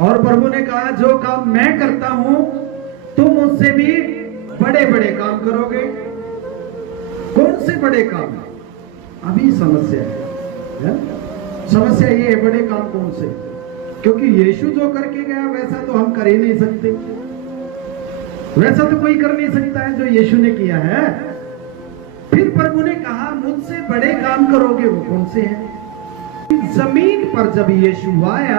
और प्रभु ने कहा जो काम मैं करता हूं तुम उससे भी बड़े बड़े काम करोगे। कौन से बड़े काम? अभी समस्या है? समस्या ये है, बड़े काम कौन से? क्योंकि यीशु जो करके गया वैसा तो हम कर ही नहीं सकते, वैसा तो कोई कर नहीं सकता है जो यीशु ने किया है। फिर प्रभु ने कहा मुझसे बड़े काम करोगे, वो कौन से हैं? जमीन पर जब यीशु आया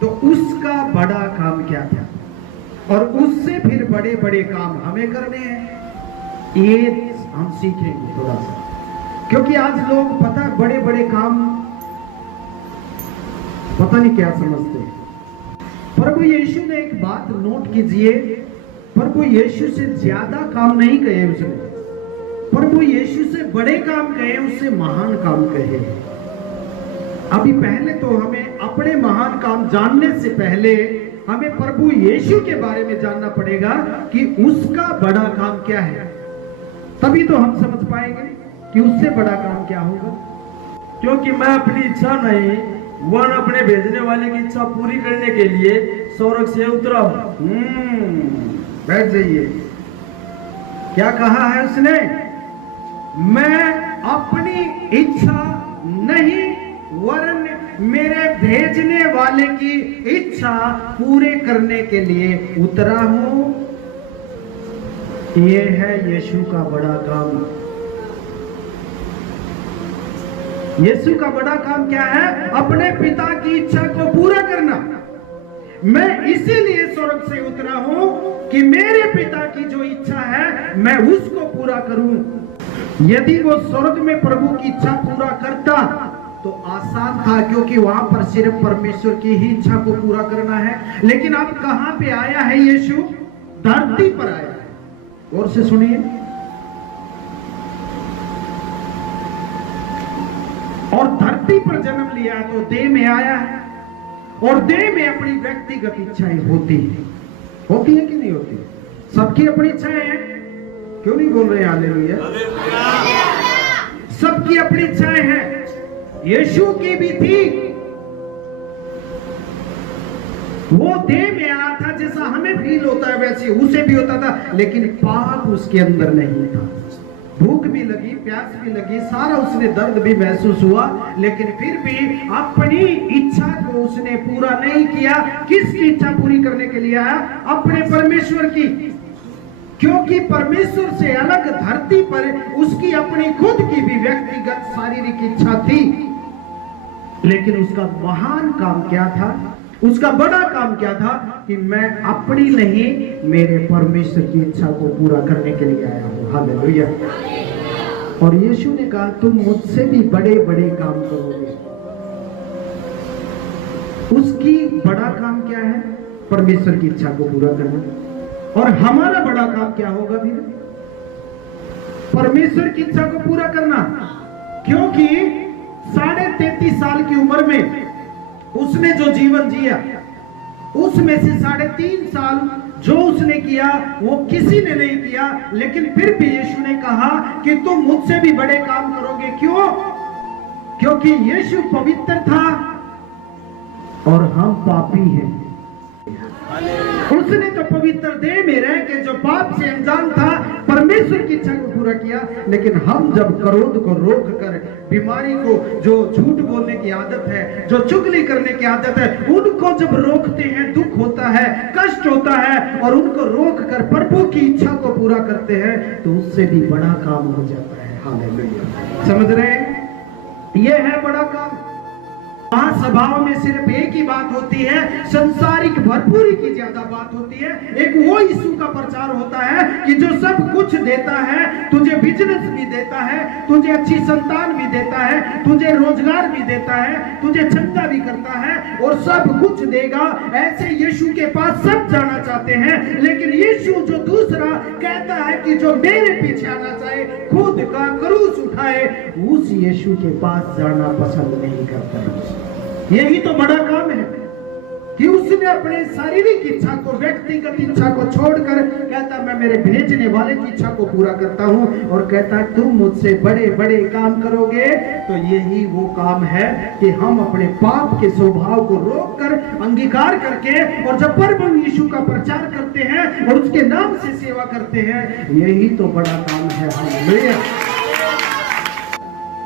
तो उसका बड़ा काम क्या था, और उससे फिर बड़े बड़े काम हमें करने हैं। ये हम सीखेंगे थोड़ा सा, क्योंकि आज लोग पता बड़े बड़े काम पता नहीं क्या समझते हैं। प्रभु यीशु ने एक बात नोट कीजिए, प्रभु यीशु से ज्यादा काम नहीं कहे उसने, प्रभु यीशु से बड़े काम कहे, उससे महान काम कहे। अभी पहले तो हमें अपने महान काम जानने से पहले हमें प्रभु यीशु के बारे में जानना पड़ेगा कि उसका बड़ा काम क्या है, तभी तो हम समझ पाएंगे कि उससे बड़ा काम क्या होगा। क्योंकि मैं अपनी इच्छा नहीं वन अपने भेजने वाले की इच्छा पूरी करने के लिए स्वर्ग से उतरा हूं। बैठ जाइए। क्या कहा है उसने? मैं अपनी इच्छा नहीं वरन मेरे भेजने वाले की इच्छा पूरे करने के लिए उतरा हूं। यह है यीशु का बड़ा काम। यीशु का बड़ा काम क्या है? अपने पिता की इच्छा को पूरा करना। मैं इसीलिए स्वर्ग से उतरा हूं कि मेरे पिता की जो इच्छा है मैं उसको पूरा करूं। यदि वो स्वर्ग में प्रभु की इच्छा पूरा करता तो आसान था, क्योंकि वहां पर सिर्फ परमेश्वर की ही इच्छा को पूरा करना है। लेकिन अब कहां पे आया है यीशु? धरती पर आया है। और से सुनिए, और धरती पर जन्म लिया तो देह में आया है, और देह में अपनी व्यक्तिगत इच्छाएं होती है कि नहीं होती? सबकी अपनी इच्छाएं हैं। क्यों नहीं बोल रहे हालेलुया? सबकी अपनी इच्छाएं हैं। यीशु की भी थी। वो देह में आया था, जैसा हमें फील होता है वैसे उसे भी होता था, लेकिन पाप उसके अंदर नहीं था। भूख भी लगी, प्यास भी लगी, सारा उसने दर्द भी महसूस हुआ, लेकिन फिर भी अपनी इच्छा को उसने पूरा नहीं किया। किसकी इच्छा पूरी करने के लिए आया? अपने परमेश्वर की। क्योंकि परमेश्वर से अलग धरती पर उसकी अपनी खुद की भी व्यक्तिगत शारीरिक इच्छा थी, लेकिन उसका महान काम क्या था? उसका बड़ा काम क्या था? कि मैं अपनी नहीं मेरे परमेश्वर की इच्छा को पूरा करने के लिए आया हूं। हालेलुया। और यीशु ने कहा तुम मुझसे भी बड़े बड़े काम करोगे। उसकी बड़ा काम क्या है? परमेश्वर की इच्छा को पूरा करना। और हमारा बड़ा काम क्या होगा फिर? परमेश्वर की इच्छा को पूरा करना। क्योंकि 33.5 साल की उम्र में उसने जो जीवन जिया, उसमें से 3.5 साल जो उसने किया वो किसी ने नहीं किया, लेकिन फिर भी यीशु ने कहा कि तुम मुझसे भी बड़े काम करोगे। क्यों? क्योंकि यीशु पवित्र था और हम पापी हैं। उसने तो पवित्र देह में रह के जो पाप से अनजान था परमेश्वर की इच्छा को पूरा किया, लेकिन हम जब क्रोध को रोक कर, बीमारी को, जो झूठ बोलने की आदत है, जो चुगली करने की आदत है, उनको जब रोकते हैं, दुख होता है, कष्ट होता है, और उनको रोक कर प्रभु की इच्छा को पूरा करते हैं, तो उससे भी बड़ा काम हो जाता है। हालेलुया। समझ रहे हैं? यह है बड़ा काम। महासभाओं में सिर्फ एक ही बात होती है, संसारिक भरपूरी की ज्यादा बात होती है। एक वो यीशु का प्रचार होता है कि जो सब कुछ देता है, तुझे बिजनेस भी देता है, तुझे अच्छी संतान भी देता है, तुझे रोजगार भी देता है, तुझे चंदा भी करता है और सब कुछ देगा। ऐसे यीशु के पास सब जाना चाहते हैं, लेकिन यीशु जो दूसरा कहता है कि जो मेरे पीछे आना चाहे खुद का क्रूस उठाए, उस यीशु के पास जाना पसंद नहीं करता है। यही तो बड़ा काम है कि उसने ने अपने शारीरिक इच्छा को, व्यक्तिगत इच्छा को छोड़कर कहता मैं मेरे भेजने वाले की इच्छा को पूरा करता हूँ, और कहता है तुम मुझसे बड़े बड़े काम करोगे। तो यही वो काम है कि हम अपने पाप के स्वभाव को रोककर, अंगीकार करके, और जब प्रभु यीशु का प्रचार करते हैं और उसके नाम से सेवा करते हैं, यही तो बड़ा काम है। हालेलुया।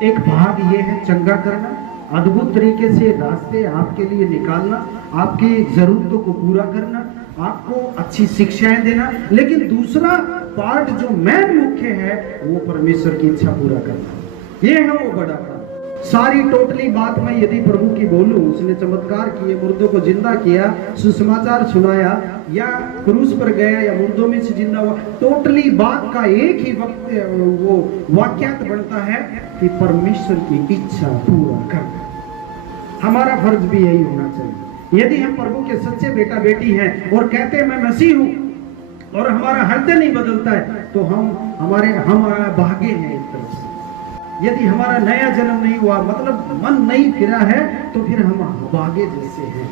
एक भाग ये है चंगा करना, अद्भुत तरीके से रास्ते आपके लिए निकालना, आपकी जरूरतों को पूरा करना, आपको अच्छी शिक्षाएं देना। लेकिन दूसरा पार्ट जो मेन मुख्य है वो परमेश्वर की इच्छा पूरा करना। ये है वो बड़ा काम। सारी टोटली बात मैं यदि प्रभु की बोलूं, उसने चमत्कार किए, मुर्दों को जिंदा किया, सुसमाचार सुनाया, या क्रूस पर गया, या मुर्दों में से जिंदा हुआ, टोटली बात का एक ही वक्त वो वाक्यार्थ बनता है कि परमेश्वर की इच्छा पूरा करना। हमारा फर्ज भी यही होना चाहिए। यदि हम प्रभु के सच्चे बेटा बेटी हैं और कहते हैं मैं मसीह हूं, और हमारा हृदय नहीं बदलता है, तो हम भागे हैं एक तरफ से। यदि हमारा नया जन्म नहीं हुआ, मतलब मन नहीं फिरा है, तो फिर हम भागे जैसे हैं।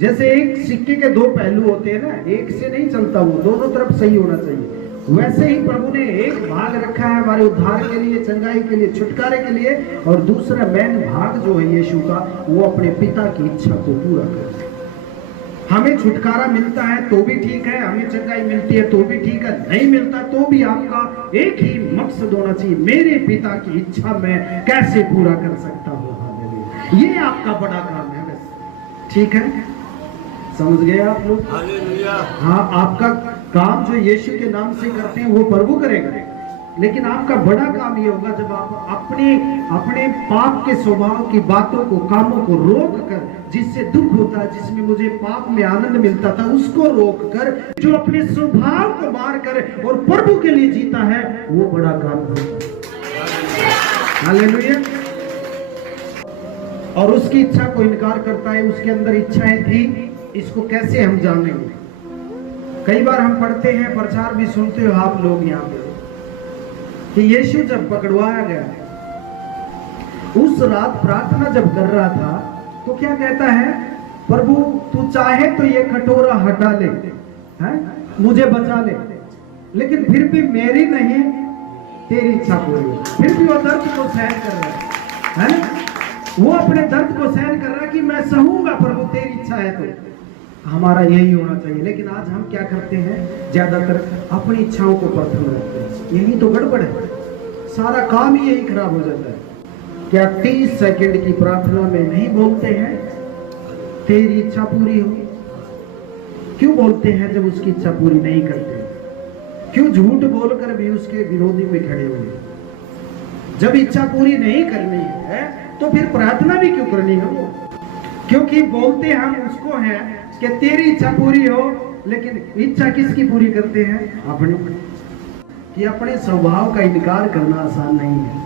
जैसे एक सिक्के के दो पहलू होते हैं ना, एक से नहीं चलता, वो दोनों तरफ सही होना चाहिए। वैसे ही प्रभु ने एक भाग रखा है हमारे उद्धार के लिए, चंगाई के लिए, छुटकारे के लिए, और दूसरा मेन भाग जो है यीशु का, वो अपने पिता की इच्छा को पूरा करना। हमें छुटकारा मिलता है तो भी ठीक है, हमें चंगाई मिलती है तो भी ठीक है, नहीं मिलता तो भी आपका एक ही मकसद होना चाहिए, मेरे पिता की इच्छा मैं कैसे पूरा कर सकता हूँ। ये आपका बड़ा काम है। बस ठीक है, समझ गए आप लोग? हाँ, आपका काम जो यीशु के नाम से करते हैं वो प्रभु करेगा, लेकिन आपका बड़ा काम ये होगा जब आप अपने पाप के स्वभाव की बातों को, कामों को रोक कर, जिससे दुख होता है, जिसमें मुझे पाप में आनंद मिलता था, उसको रोक कर, जो अपने स्वभाव को मार कर और प्रभु के लिए जीता है, वो बड़ा काम होता है। हालेलुया। और उसकी इच्छा को इनकार करता है, उसके अंदर इच्छाएं थी, इसको कैसे हम जानेंगे? कई बार हम पढ़ते हैं, प्रचार भी सुनते हो आप लोग यहाँ पे, कि यीशु जब पकड़वाया गया, उस रात प्रार्थना जब कर रहा था, तो क्या कहता है? प्रभु तू चाहे तो ये कटोरा हटा ले, है? मुझे बचा ले, लेकिन फिर भी मेरी नहीं तेरी इच्छा पूरी हो। फिर भी वो दर्द को सहन कर रहा है, वो अपने दर्द को सहन कर रहा है कि मैं सहूंगा प्रभु, तेरी इच्छा है तो। हमारा यही होना चाहिए। लेकिन आज हम क्या करते हैं? ज्यादातर अपनी इच्छाओं को प्रथम रखते हैं। यही तो गड़बड़ है, सारा काम ही यही खराब हो जाता है। क्या 30 सेकंड की प्रार्थना में नहीं बोलते हैं तेरी इच्छा पूरी हो? क्यों बोलते हैं जब उसकी इच्छा पूरी नहीं करते? क्यों झूठ बोलकर भी उसके विरोधी में खड़े हुए? जब इच्छा पूरी नहीं करनी है तो फिर प्रार्थना भी क्यों करनी है? वो क्योंकि बोलते हम उसको हैं कि तेरी इच्छा पूरी हो, लेकिन इच्छा किसकी पूरी करते हैं? अपनी। कि अपने स्वभाव का इनकार करना आसान नहीं है।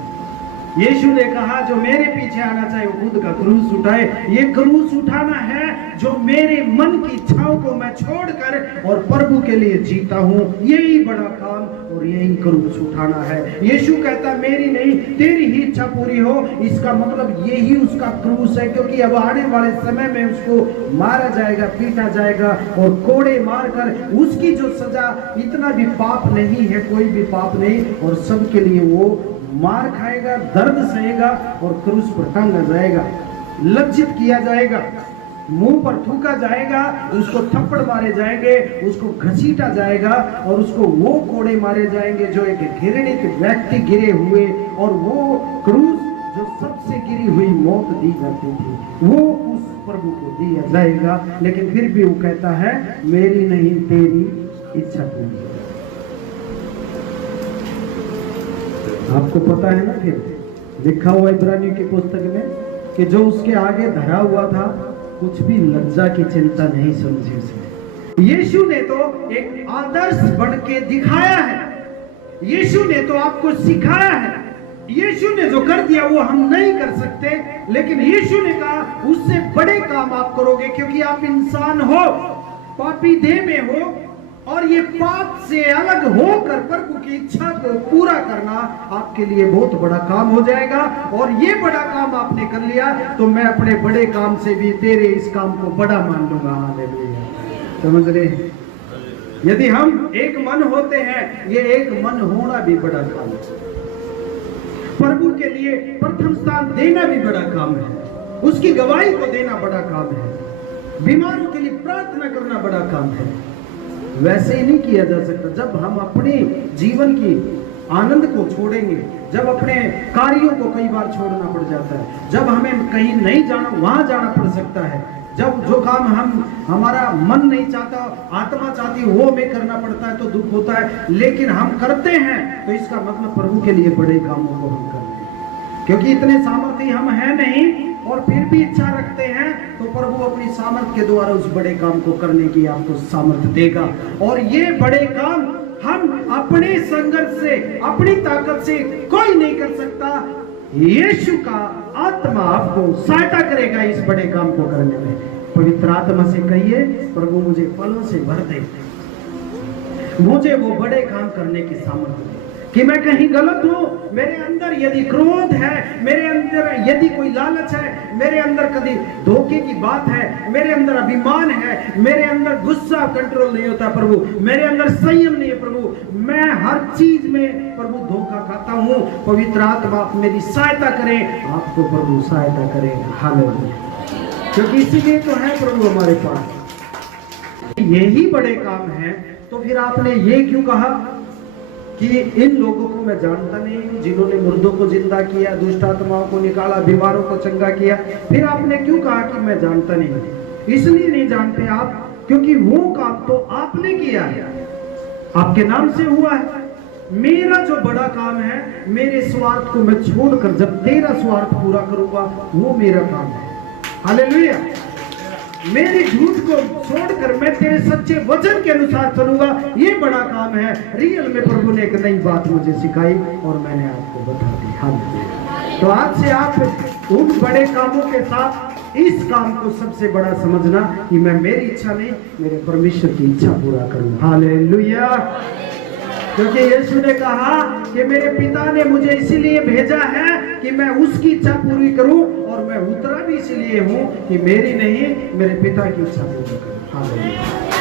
यीशु ने कहा जो मेरे पीछे आना चाहे वो खुद का क्रूस उठाए। ये क्रूस उठाना है जो मेरे मन की इच्छाओं को मैं छोड़कर और प्रभु के लिए जीता हूँ, यही बड़ा काम और यही क्रूस उठाना है। यीशु कहता मेरी नहीं तेरी ही इच्छा पूरी हो, इसका मतलब यही उसका क्रूस है, क्योंकि अब आने वाले समय में उसको मारा जाएगा, पीटा जाएगा और कोड़े मारकर उसकी जो सजा, इतना भी पाप नहीं है, कोई भी पाप नहीं, और सबके लिए वो मार खाएगा, दर्द सहेगा और क्रूस पर टांगा जाएगा, लज्जित किया जाएगा, मुंह पर थूका जाएगा, उसको थप्पड़ मारे जाएंगे, उसको घसीटा जाएगा और उसको वो कोड़े मारे जाएंगे जो एक घृणित व्यक्ति गिरे हुए, और वो क्रूस जो सबसे गिरी हुई मौत दी जाती थी वो उस प्रभु को दिया जाएगा। लेकिन फिर भी वो कहता है मेरी नहीं तेरी इच्छा पूरी। आपको पता है ना, फिर लिखा हुआ इब्रानियों की पुस्तक में कि जो उसके आगे धरा हुआ था कुछ भी लज्जा की चिंता नहीं समझी उसने। यीशु ने तो एक आदर्श बन के दिखाया है, यीशु ने तो आपको सिखाया है। यीशु ने जो कर दिया वो हम नहीं कर सकते, लेकिन यीशु ने कहा उससे बड़े काम आप करोगे, क्योंकि आप इंसान हो, पापी देह में हो और ये पाप से अलग होकर प्रभु की इच्छा को पूरा करना आपके लिए बहुत बड़ा काम हो जाएगा। और ये बड़ा काम आपने कर लिया तो मैं अपने बड़े काम से भी तेरे इस काम को बड़ा मान लूंगा। हालेलुया, समझ रहे? यदि हम एक मन होते हैं, ये एक मन होना भी बड़ा काम है। प्रभु के लिए प्रथम स्थान देना भी बड़ा काम है, उसकी गवाही को देना बड़ा काम है, बीमारों के लिए प्रार्थना करना बड़ा काम है। वैसे ही नहीं किया जा सकता। जब हम अपने जीवन की आनंद को छोड़ेंगे, जब अपने कार्यों को कई बार छोड़ना पड़ जाता है, जब हमें कहीं नहीं जाना वहां जाना पड़ सकता है, जब जो काम हमारा मन नहीं चाहता, आत्मा चाहती है, वो हमें करना पड़ता है तो दुख होता है। लेकिन हम करते हैं तो इसका मतलब प्रभु के लिए बड़े कामों को हम कर रहे हैं, क्योंकि इतने सामर्थ्य हम हैं नहीं और फिर भी इच्छा रखते हैं तो प्रभु अपनी सामर्थ्य के द्वारा उस बड़े काम को करने की आपको सामर्थ्य देगा। और ये बड़े काम हम अपने संघर्ष से, अपनी ताकत से कोई नहीं कर सकता। यीशु का आत्मा आपको सहायता करेगा इस बड़े काम को करने में। पवित्र आत्मा से कहिए, प्रभु मुझे फलों से भर दे, मुझे वो बड़े काम करने की सामर्थ्य दे कि मैं कहीं गलत हूं, मेरे अंदर यदि क्रोध है, मेरे अंदर यदि कोई लालच है, मेरे अंदर कभी धोखे की बात है, मेरे अंदर अभिमान है, मेरे अंदर गुस्सा कंट्रोल नहीं होता प्रभु, मेरे अंदर संयम नहीं है प्रभु, मैं हर चीज में प्रभु धोखा खाता हूं। पवित्र आत्मा आप मेरी सहायता करें, आपको प्रभु सहायता करें। हालेलुया, क्योंकि इसीलिए तो है प्रभु हमारे पास, यही बड़े काम है। तो फिर आपने ये क्यों कहा कि इन लोगों को मैं जानता नहीं जिन्होंने मुर्दों को जिंदा किया, दुष्ट आत्माओं को निकाला, बीमारों को चंगा किया? फिर आपने क्यों कहा कि मैं जानता नहीं? इसलिए नहीं जानते आप क्योंकि वो काम तो आपने किया है, आपके नाम से हुआ है। मेरा जो बड़ा काम है, मेरे स्वार्थ को मैं छोड़कर जब तेरा स्वार्थ पूरा करूंगा, वो मेरा काम है। हालेलुया, मेरे झूठ को छोड़कर मैं तेरे सच्चे वचन के अनुसार चलूंगा, ये बड़ा काम है। रियल में प्रभु ने एक नई बात मुझे सिखाई और मैंने आपको बता दी। हालेलुया, तो आज से आप उन बड़े कामों के साथ इस काम को सबसे बड़ा समझना कि मैं मेरी इच्छा नहीं, मेरे परमेश्वर की इच्छा पूरा करूं। हालेलुया, क्योंकि यीशु ने कहा कि मेरे पिता ने मुझे इसीलिए भेजा है कि मैं उसकी इच्छा पूरी करूं, और मैं उतरा भी इसलिए हूं कि मेरी नहीं, मेरे पिता की इच्छा पूरी करूं। हालेलुया।